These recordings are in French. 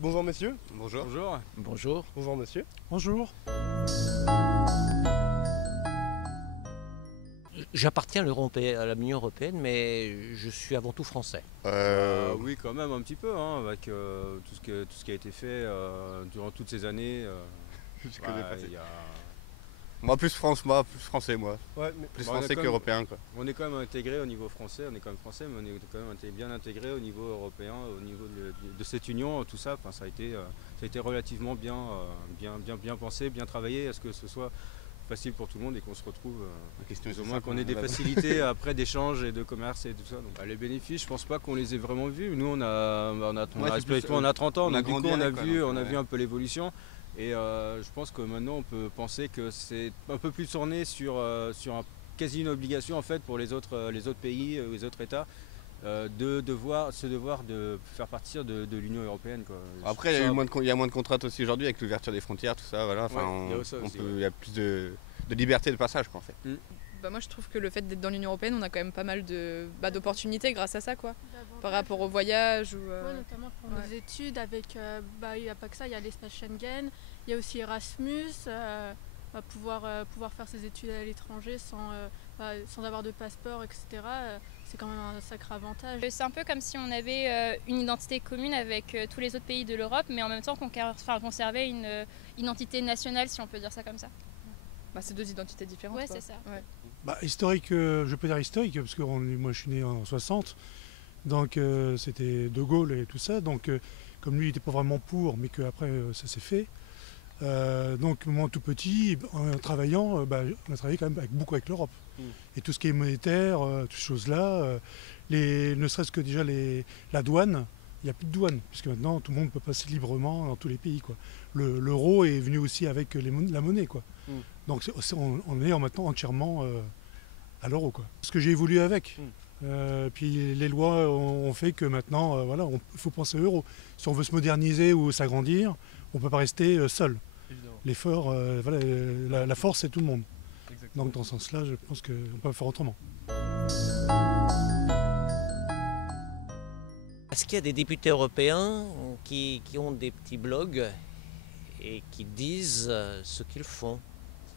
Bonjour messieurs. Bonjour. Bonjour. Bonjour. Bonjour monsieur. Bonjour. J'appartiens à l'Union européenne, mais je suis avant tout français. Oui, quand même un petit peu, hein, avec tout ce qui a été fait durant toutes ces années. Je connais pas. Il y a- Moi plus français moi. Ouais, mais Plus Bon, on est français comme- qu'européen quoi. On est quand même intégré au niveau français, on est quand même français, mais on est quand même bien intégré au niveau européen, au niveau de cette union, tout ça. Enfin, ça a été relativement bien pensé, bien travaillé, à ce que ce soit facile pour tout le monde et qu'on se retrouve, La question est au moins simple, qu'on ait des facilités après d'échange et de commerce et tout ça. Donc, les bénéfices, je pense pas qu'on les ait vraiment vus. Nous, on a c'est plus, 30 ans, on a donc du coup, grandi on a avec, quoi, vu, donc, on a ouais. vu un peu l'évolution. Et je pense que maintenant, on peut penser que c'est un peu plus tourné sur quasi une obligation en fait pour les autres pays, les autres États, de se devoir de faire partir de l'Union européenne, quoi. Après il y a moins de contraintes aussi aujourd'hui avec l'ouverture des frontières, tout ça, voilà. Enfin, Ouais, il y a ça aussi, il y a plus de liberté de passage quoi en fait. Moi je trouve que le fait d'être dans l'Union Européenne, on a quand même pas mal d'opportunités grâce à ça quoi. Par rapport au voyage ou Ouais, notamment pour ouais. nos études, avec, il n'y a pas que ça, il y a l'espace Schengen, il y a aussi Erasmus, pouvoir faire ses études à l'étranger sans avoir de passeport, etc. C'est quand même un sacré avantage. C'est un peu comme si on avait une identité commune avec tous les autres pays de l'Europe, mais en même temps qu'on conservait une identité nationale, si on peut dire ça comme ça. c'est deux identités différentes. Ouais, quoi. c'est ça. Ouais. Historique, je peux dire historique, parce que moi je suis né en 60, donc c'était De Gaulle et tout ça, donc comme lui il n'était pas vraiment pour, mais qu'après ça s'est fait. Donc moi tout petit, en travaillant, on a travaillé quand même beaucoup avec l'Europe. Et tout ce qui est monétaire, toutes ces choses-là, ne serait-ce que déjà la douane, il n'y a plus de douane, puisque maintenant tout le monde peut passer librement dans tous les pays, quoi. L'euro est venu aussi avec la monnaie, quoi. Donc on est maintenant entièrement à l'euro, quoi. Ce que j'ai évolué avec. Puis les lois ont fait que maintenant, il faut penser à l'euro. Si on veut se moderniser ou s'agrandir, on ne peut pas rester seul. évidemment. L'effort, la force, c'est tout le monde. Exactement. Donc dans ce sens-là, je pense qu'on peut faire autrement. Est-ce qu'il y a des députés européens qui ont des petits blogs et qui disent ce qu'ils font?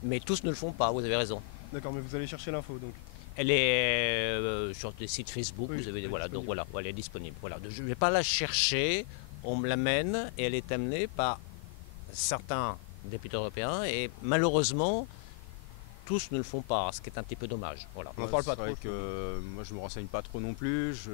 Mais tous ne le font pas, vous avez raison. D'accord, mais vous allez chercher l'info donc. Elle est sur des sites Facebook, Oui, vous avez elle est voilà, donc disponible. voilà, elle est disponible. Voilà. Je ne vais pas la chercher, on me l'amène et elle est amenée par certains députés européens et malheureusement tous ne le font pas, ce qui est un petit peu dommage. Voilà. On en parle pas C'est vrai trop. que moi je me renseigne pas trop non plus.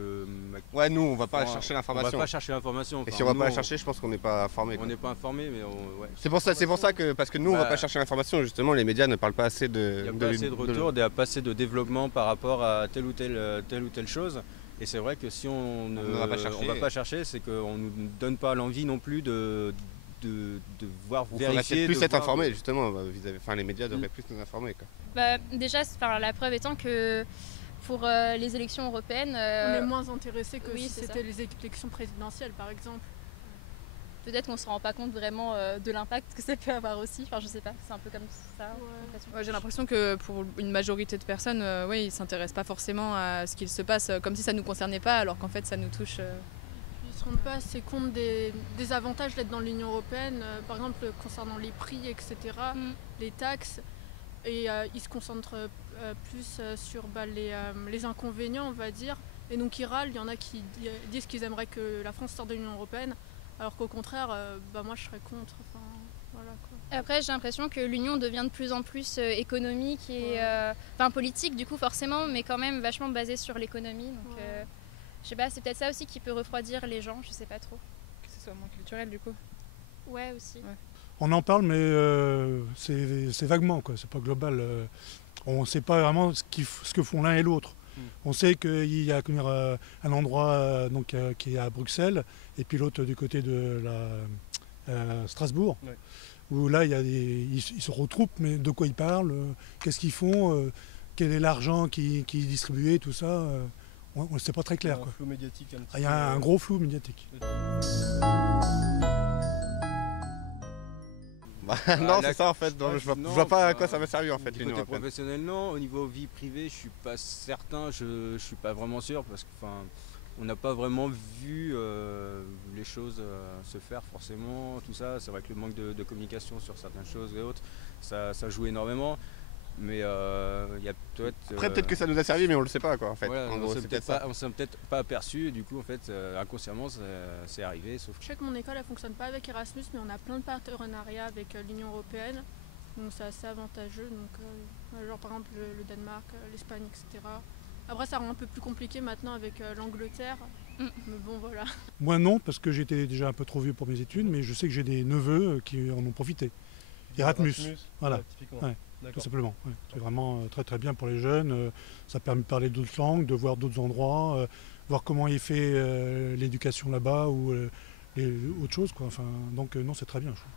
Ouais, nous on va pas Enfin, chercher On l'information. va pas chercher l'information. Et Enfin, si on va nous, pas la chercher, je pense qu'on n'est pas informé. on n'est pas informé, mais ouais. C'est pour ça que parce que nous on va Bah, pas chercher l'information, justement les médias ne parlent pas assez Il de. n'y a pas assez de retour, il n'y a pas assez de développement par rapport à telle ou telle chose. Et c'est vrai que si on ne On va pas chercher. va pas chercher, c'est qu'on ne nous donne pas l'envie non plus de voir Il faudrait vérifier. peut-être plus de être voir- informé justement, les médias devraient plus nous informer quoi. Déjà, la preuve étant que pour les élections européennes, On est moins intéressé que oui, si c'est c'était les élections présidentielles, par exemple. peut-être qu'on ne se rend pas compte vraiment de l'impact que ça peut avoir aussi. Enfin, je sais pas, c'est un peu comme ça. Ouais. l'impression. Ouais, j'ai l'impression que pour une majorité de personnes, ils ne s'intéressent pas forcément à ce qu'il se passe, comme si ça ne nous concernait pas, alors qu'en fait ça nous touche. Ils ne se rendent pas assez compte des avantages d'être dans l'Union Européenne, par exemple concernant les prix, etc., les taxes. Et ils se concentrent plus sur les inconvénients, on va dire. Et donc ils râlent, il y en a qui disent qu'ils aimeraient que la France sorte de l'Union Européenne, alors qu'au contraire, moi je serais contre. Enfin, voilà, quoi. Après, j'ai l'impression que l'Union devient de plus en plus économique et politique, du coup forcément, mais quand même vachement basée sur l'économie. Donc, Ouais. je sais pas, c'est peut-être ça aussi qui peut refroidir les gens, je sais pas trop. Que ce soit moins culturel du coup. Ouais, aussi. Ouais. On en parle, mais c'est vaguement, quoi. C'est pas global. On ne sait pas vraiment ce que font l'un et l'autre. On sait qu'il y a un endroit qui est à Bruxelles et puis l'autre du côté de Strasbourg, Ouais. où là ils se retrouvent, mais de quoi ils parlent, qu'est-ce qu'ils font, quel est l'argent qui est distribué, tout ça, c'est pas très clair, Un quoi. flou médiatique un petit Il y a un gros flou médiatique. Non, c'est ça en fait. Ouais, Je non, vois pas à bah, quoi ça va servir en fait Du l'Union côté européenne. professionnel, non. Au niveau vie privée, je suis pas certain. Je suis pas vraiment sûr parce que, on n'a pas vraiment vu les choses se faire forcément, tout ça. C'est vrai que le manque de communication sur certaines choses et autres, ça joue énormément. Mais il y a peut-être. Après, peut-être que ça nous a servi, mais on le sait pas, quoi, en fait. Voilà, En gros, c'est peut-être ça. on s'est peut-être pas aperçu, et du coup, en fait, inconsciemment, c'est arrivé. Sauf Je sais que mon école elle fonctionne pas avec Erasmus, mais on a plein de partenariats avec l'Union européenne, donc c'est assez avantageux. Donc, genre par exemple le Danemark, l'Espagne, etc. Après, ça rend un peu plus compliqué maintenant avec l'Angleterre, mais bon, voilà. Moi non, parce que j'étais déjà un peu trop vieux pour mes études, mais je sais que j'ai des neveux qui en ont profité. Erasmus, voilà. Ouais, typiquement. Ouais. Tout D'accord. simplement. Ouais. C'est vraiment très très bien pour les jeunes. Ça permet de parler d'autres langues, de voir d'autres endroits, voir comment est fait l'éducation là-bas ou autre chose, quoi. Enfin, donc non, c'est très bien. Je trouve.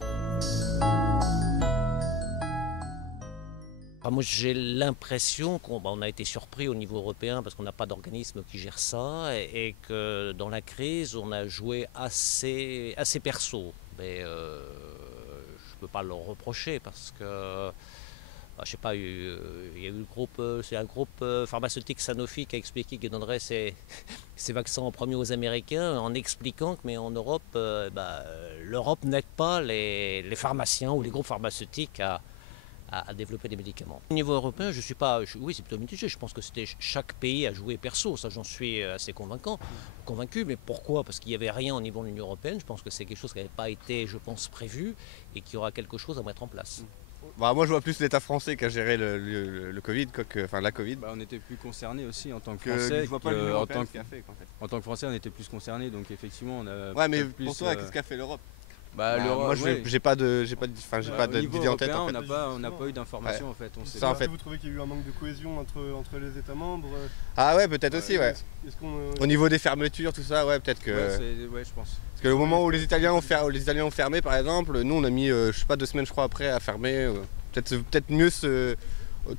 Moi, j'ai l'impression qu'on a été surpris au niveau européen parce qu'on n'a pas d'organisme qui gère ça et que dans la crise, on a joué assez perso. Mais je ne peux pas le reprocher parce que, je sais pas, il y a eu le groupe, c'est un groupe pharmaceutique Sanofi qui a expliqué qu'il donnerait ses vaccins en premier aux Américains en expliquant que, mais en Europe, l'Europe n'aide pas les pharmaciens ou les groupes pharmaceutiques à développer des médicaments. Au niveau européen, oui, c'est plutôt mitigé. Je pense que chaque pays a joué perso, ça j'en suis assez convaincu. Mais pourquoi? Parce qu'il n'y avait rien au niveau de l'Union européenne. Je pense que c'est quelque chose qui n'avait pas été, prévu et qu'il y aura quelque chose à mettre en place. Bah, moi, je vois plus l'État français qui a géré le Covid, enfin la Covid. on était plus concernés aussi en tant que Que Français. je vois pas l'Union européenne ce qu'il a fait, en fait. En tant que Français, on était plus concernés, donc effectivement, on a. Ouais, mais plus, pour toi, qu'est-ce qu'a fait l'Europe? l'Europe, moi, j'ai pas d'idée en tête. En fait. On n'a pas eu d'informations en fait. On sait Ça, pas. en fait. Vous trouvez qu'il y a eu un manque de cohésion entre les États membres? Ah ouais, peut-être aussi, ouais. Est-ce qu'on, Au niveau des fermetures, tout ça, ouais, peut-être que. Ouais, je pense. Parce qu'au moment où les Italiens ont fermé, par exemple, nous on a mis, je sais pas, 2 semaines, je crois, après à fermer. Peut-être mieux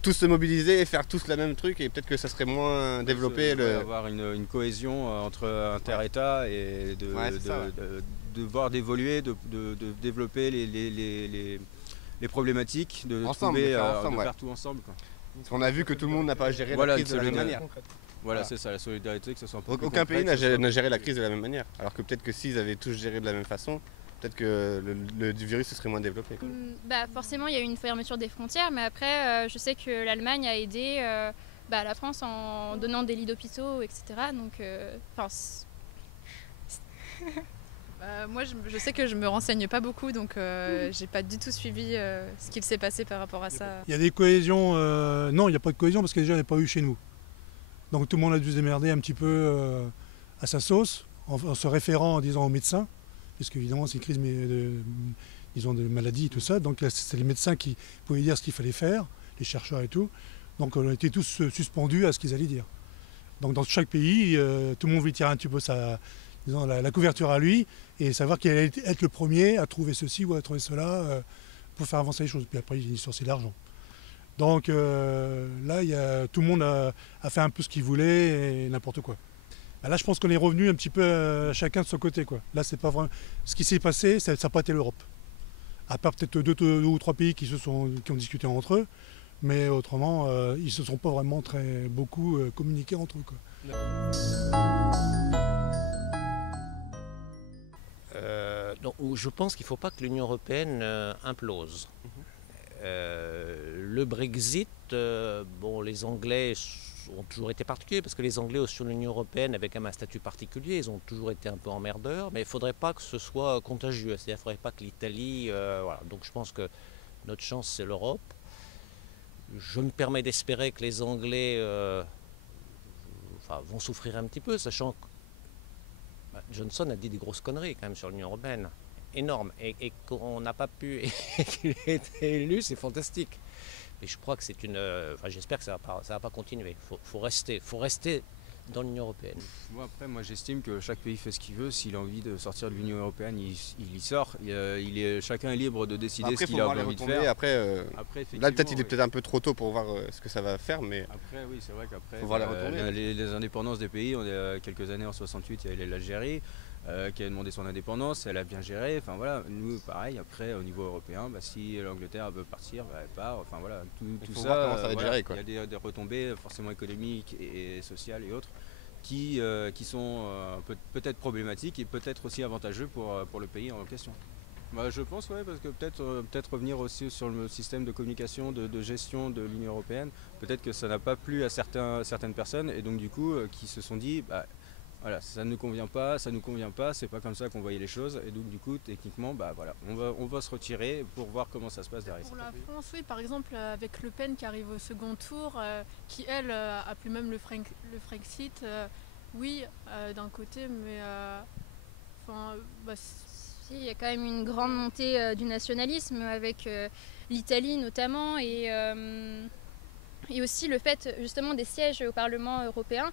tous se mobiliser et faire tous le même truc et peut-être que ça serait moins développé. Avoir une cohésion entre inter-États et de voir d'évoluer, de développer les problématiques, de Ensemble, trouver, de faire ensemble, de faire tout ensemble. Quoi. Parce qu'on a vu que tout le monde n'a pas géré Voilà, la crise de la même manière. Voilà, c'est ça, la solidarité, que ce soit un peu plus Aucun pays concret, n'a géré la crise de la même manière. Alors que peut-être que s'ils avaient tous géré de la même façon, peut-être que le virus se serait moins développé. Forcément, il y a eu une fermeture des frontières, mais après, je sais que l'Allemagne a aidé la France en donnant des lits d'hôpitaux, etc. Donc, Moi, je sais que je me renseigne pas beaucoup, donc j'ai pas du tout suivi ce qu'il s'est passé par rapport à ça. Il y a des cohésions. Non, il n'y a pas de cohésion parce que déjà, il n'y a pas eu chez nous. Donc tout le monde a dû se démerder un petit peu à sa sauce, en se référant en disant aux médecins, parce qu'évidemment c'est une crise de maladie et tout ça, donc c'est les médecins qui pouvaient dire ce qu'il fallait faire, les chercheurs et tout. Donc on a été tous suspendus à ce qu'ils allaient dire. Donc dans chaque pays, tout le monde voulait tirer un petit peu la couverture à lui et savoir qu'il allait être le premier à trouver ceci ou à trouver cela pour faire avancer les choses. Puis après, il y a une histoire, c'est l'argent. Donc là, tout le monde a fait un peu ce qu'il voulait et n'importe quoi. Là, je pense qu'on est revenu un petit peu chacun de son côté, quoi. Là, c'est pas vraiment ce qui s'est passé, ça n'a pas été l'Europe. À part peut-être deux ou trois pays qui ont discuté entre eux, mais autrement, ils ne se sont pas vraiment beaucoup communiqués entre eux, quoi. Donc, je pense qu'il ne faut pas que l'Union européenne implose. Le Brexit, les Anglais ont toujours été particuliers parce que les Anglais sur l'Union européenne avaient quand même un statut particulier, ils ont toujours été un peu emmerdeurs, mais il ne faudrait pas que ce soit contagieux, c'est-à-dire qu'il ne faudrait pas que l'Italie... voilà. Donc je pense que notre chance c'est l'Europe. Je me permets d'espérer que les Anglais vont souffrir un petit peu, sachant que Johnson a dit des grosses conneries quand même sur l'Union européenne, énormes, et qu'on n'a pas pu, et qu'il ait été élu, c'est fantastique. Mais je crois que c'est j'espère que ça va pas continuer. Faut rester dans l'Union européenne. Moi j'estime que chaque pays fait ce qu'il veut. S'il a envie de sortir de l'Union européenne, il y sort. Chacun est libre de décider ce qu'il a envie de faire. Après, là peut-être il est peut-être un peu trop tôt pour voir ce que ça va faire, mais après oui, c'est vrai qu'après faut voir les retombées. Les indépendances des pays, on a quelques années en 68, il y avait l'Algérie qui a demandé son indépendance, elle a bien géré. Enfin voilà, nous pareil. Après au niveau européen, si l'Angleterre veut partir, elle part. Enfin voilà, tout ça. Ça va gérer, quoi. Il y a des retombées forcément économiques et sociales et autres. qui sont peut-être problématiques et peut-être aussi avantageux pour le pays en question. Bah, je pense, ouais, parce que peut-être revenir aussi sur le système de communication, de gestion de l'Union européenne, peut-être que ça n'a pas plu à certaines personnes et donc du coup qui se sont dit bah, voilà, ça ne nous convient pas, c'est pas comme ça qu'on voyait les choses et donc du coup techniquement bah, voilà, on va se retirer pour voir comment ça se passe derrière. Pour la France, oui, par exemple avec Le Pen qui arrive au second tour, qui elle appelait même le Frexit, oui d'un côté, mais il y a quand même une grande montée du nationalisme avec l'Italie notamment et aussi le fait justement des sièges au Parlement européen.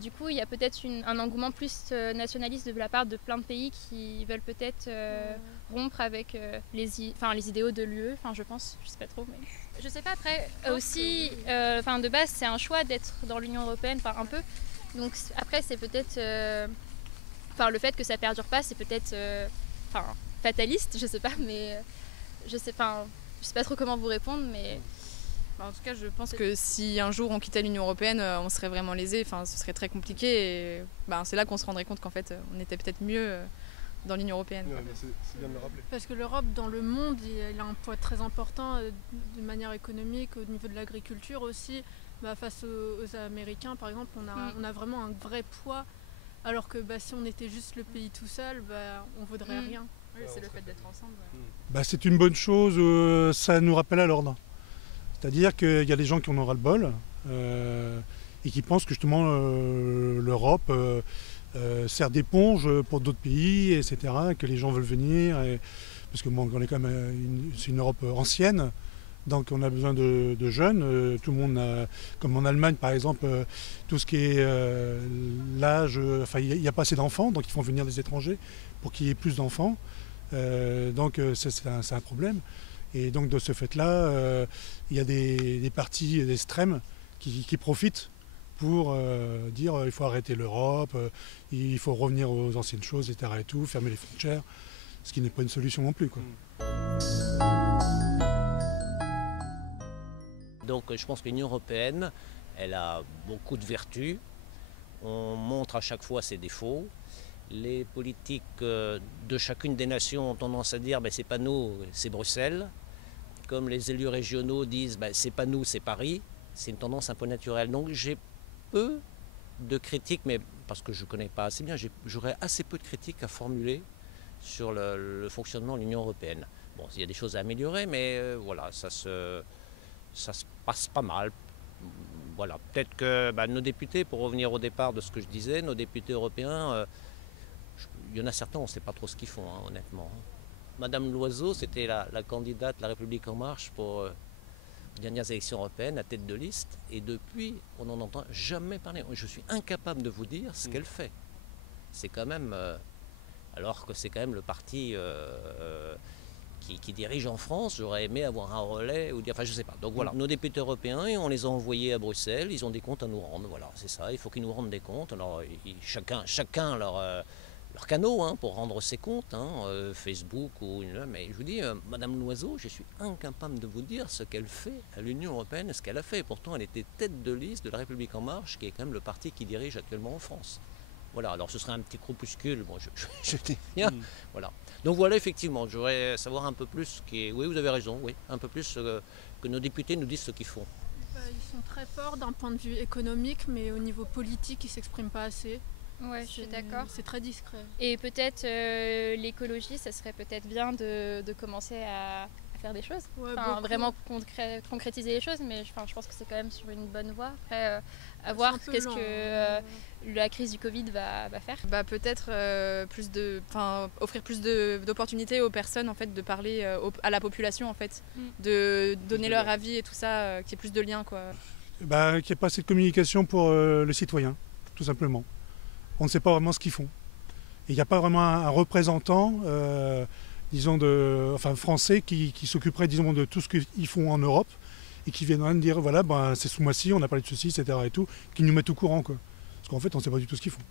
Du coup, il y a peut-être un engouement plus nationaliste de la part de plein de pays qui veulent peut-être rompre avec les idéaux de l'UE, je pense, je sais pas trop. Mais... Je sais pas, après aussi, de base, c'est un choix d'être dans l'Union européenne, un peu. Donc après, c'est peut-être... le fait que ça perdure pas, c'est peut-être fataliste, je sais pas, mais je sais pas trop comment vous répondre, mais... En tout cas, je pense que si un jour on quittait l'Union européenne, on serait vraiment lésé, ce serait très compliqué et c'est là qu'on se rendrait compte qu'en fait on était peut-être mieux dans l'Union européenne. Ouais, c'est bien de le rappeler. Parce que l'Europe dans le monde, il a un poids très important de manière économique, au niveau de l'agriculture aussi. Face aux Américains par exemple, on a vraiment un vrai poids, alors que si on était juste le pays tout seul, on vaudrait rien. Oui, c'est le fait d'être ensemble. C'est une bonne chose, ça nous rappelle à l'ordre. C'est-à-dire qu'il y a des gens qui en ont ras-le-bol et qui pensent que justement l'Europe sert d'éponge pour d'autres pays, etc., que les gens veulent venir. Parce que on est quand même c'est une Europe ancienne, donc on a besoin de jeunes. Tout le monde a, comme en Allemagne par exemple, tout ce qui est l'âge, il n'y a pas assez d'enfants, donc ils font venir des étrangers pour qu'il y ait plus d'enfants. Donc c'est un problème. Et donc de ce fait-là, il y a des partis extrêmes qui profitent pour dire il faut arrêter l'Europe, il faut revenir aux anciennes choses, etc. et tout, fermer les frontières, ce qui n'est pas une solution non plus, quoi. Donc je pense que l'Union européenne, elle a beaucoup de vertus. On montre à chaque fois ses défauts. Les politiques de chacune des nations ont tendance à dire c'est pas nous, c'est Bruxelles. Comme les élus régionaux disent c'est pas nous, c'est Paris. C'est une tendance un peu naturelle. Donc j'ai peu de critiques, mais parce que je ne connais pas assez bien, j'aurais assez peu de critiques à formuler sur le fonctionnement de l'Union européenne. Bon, il y a des choses à améliorer, mais voilà, ça se passe pas mal. Voilà, peut-être que nos députés, pour revenir au départ de ce que je disais, nos députés européens, il y en a certains, on ne sait pas trop ce qu'ils font, honnêtement. Madame Loiseau, c'était la candidate de La République En Marche pour les dernières élections européennes, à tête de liste. Et depuis, on n'en entend jamais parler. Je suis incapable de vous dire ce qu'elle fait. C'est quand même... alors que c'est quand même le parti qui dirige en France, j'aurais aimé avoir un relais, je ne sais pas. Donc voilà, nos députés européens, on les a envoyés à Bruxelles, ils ont des comptes à nous rendre. Voilà, c'est ça, il faut qu'ils nous rendent des comptes. Alors chacun leur canaux pour rendre ses comptes, Facebook mais je vous dis, Madame Loiseau, je suis incapable de vous dire ce qu'elle fait à l'Union européenne et ce qu'elle a fait. Pourtant, elle était tête de liste de La République En Marche, qui est quand même le parti qui dirige actuellement en France. Voilà, alors ce serait un petit groupuscule, bon, je dis rien, voilà. Donc voilà, effectivement, je voudrais savoir un peu ce qui est... Oui, vous avez raison, oui, un peu plus que nos députés nous disent ce qu'ils font. Ils sont très forts d'un point de vue économique, mais au niveau politique, ils ne s'expriment pas assez. Ouais, je suis d'accord. C'est très discret. Et peut-être l'écologie, ça serait peut-être bien de commencer à faire des choses. Ouais, vraiment concrétiser les choses, mais je pense que c'est quand même sur une bonne voie. Après, à voir qu'est-ce que la crise du Covid va faire. Peut-être offrir plus d'opportunités aux personnes, en fait, de parler à la population, en fait, de donner leur avis et tout ça, qu'il y ait plus de liens, quoi. Qu'il n'y ait pas assez de communication pour le citoyen, tout simplement. On ne sait pas vraiment ce qu'ils font. Et il n'y a pas vraiment un représentant, français, qui s'occuperait, de tout ce qu'ils font en Europe et qui viendrait nous dire, voilà, c'est ce mois-ci, on a parlé de ceci, etc. et tout, qui nous mettent au courant, quoi. Parce qu'en fait, on ne sait pas du tout ce qu'ils font.